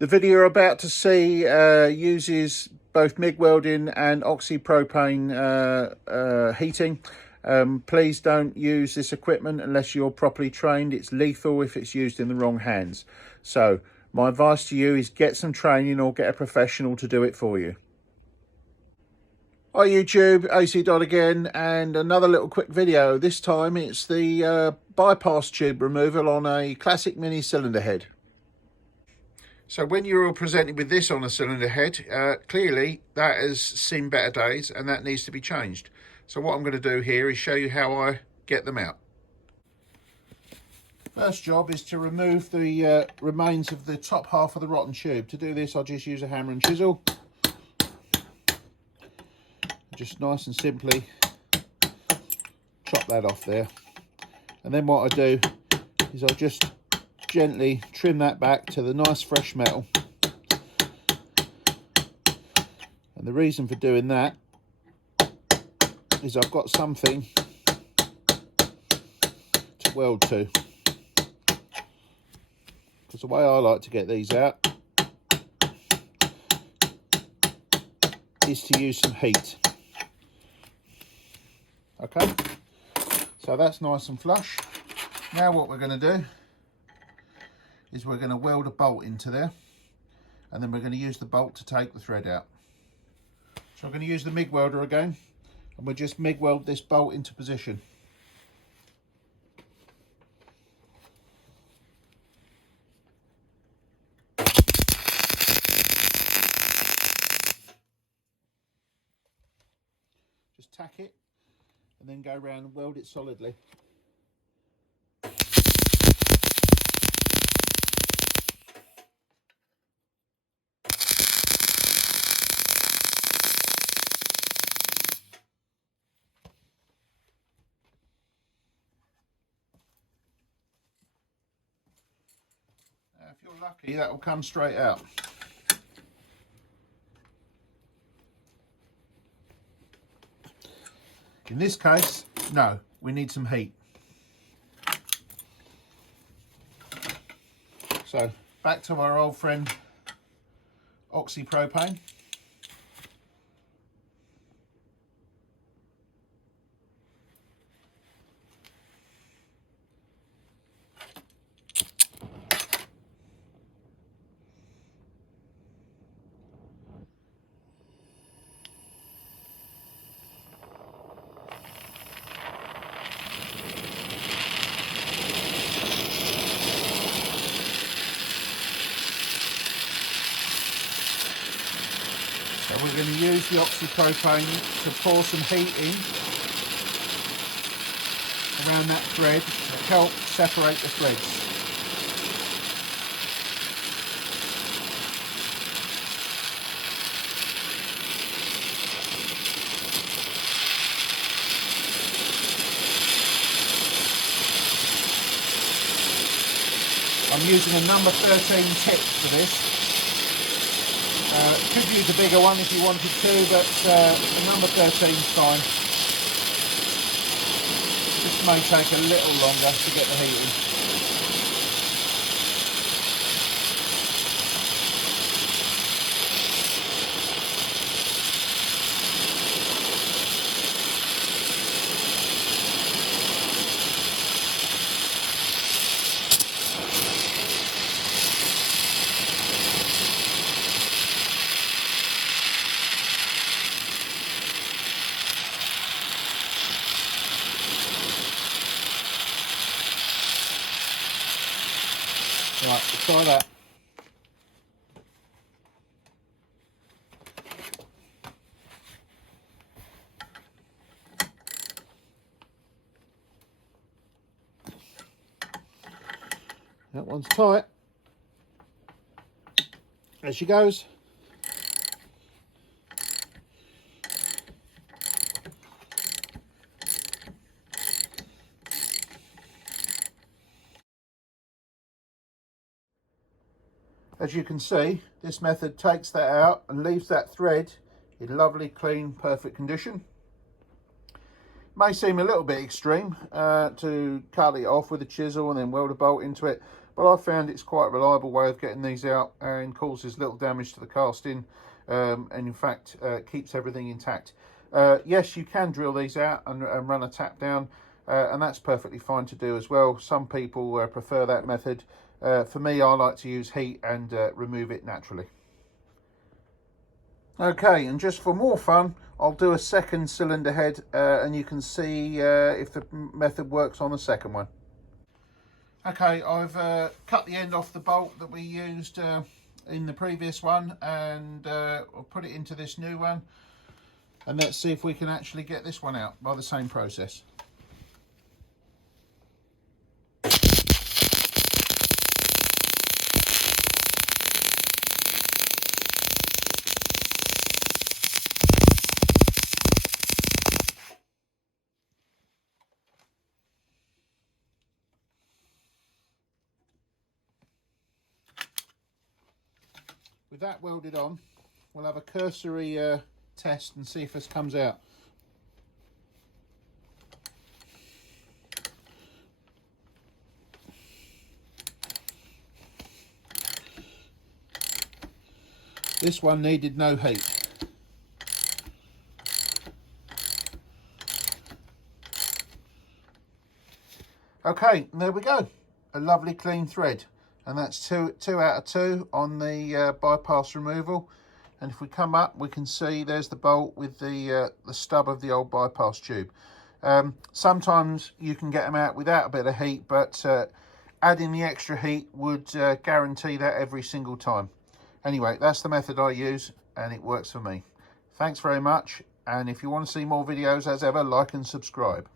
The video you're about to see uses both MIG welding and oxypropane heating. Please don't use this equipment unless you're properly trained. It's lethal if it's used in the wrong hands. So my advice to you is get some training or get a professional to do it for you. Hi YouTube, AC Dodd again, and another little quick video. This time it's the bypass tube removal on a classic mini cylinder head. So when you're presented with this on a cylinder head, clearly that has seen better days and that needs to be changed. So what I'm going to do here is show you how I get them out. First job is to remove the remains of the top half of the rotten tube. To do this, I'll just use a hammer and chisel. Just nice and simply chop that off there. And then what I do is I'll just gently trim that back to the nice fresh metal. And the reason for doing that is I've got something to weld to. Because the way I like to get these out is to use some heat. Okay, so that's nice and flush. Now what we're going to do is we're going to weld a bolt into there, and then we're going to use the bolt to take the thread out. So I'm going to use the MIG welder again, and we'll just MIG weld this bolt into position. Just tack it and then go around and weld it solidly. If you're lucky, that will come straight out. In this case, no, we need some heat. So back to our old friend oxypropane. So we're going to use the oxypropane to pour some heat in around that thread to help separate the threads. I'm using a number 13 tip for this. Could use a bigger one if you wanted to, but the number 13 is fine. This may take a little longer to get the heat in. Right, let's try that. That one's tight. There she goes. As you can see, this method takes that out and leaves that thread in lovely, clean, perfect condition. May seem a little bit extreme to cut it off with a chisel and then weld a bolt into it, but I found it's quite a reliable way of getting these out and causes little damage to the casting, and in fact keeps everything intact. Yes, you can drill these out and run a tap down, and that's perfectly fine to do as well. Some people prefer that method. For me, I like to use heat and remove it naturally. Okay, and just for more fun, I'll do a second cylinder head and you can see if the method works on the second one. Okay, I've cut the end off the bolt that we used in the previous one, and I'll put it into this new one, and let's see if we can actually get this one out by the same process. With that welded on, we'll have a cursory test and see if this comes out. This one needed no heat. Okay, there we go. A lovely clean thread. And that's two out of 2 on the bypass removal. And if we come up, we can see there's the bolt with the stub of the old bypass tube. Sometimes you can get them out without a bit of heat, but adding the extra heat would guarantee that every single time. Anyway, that's the method I use, and it works for me. Thanks very much, and if you want to see more videos, as ever, like and subscribe.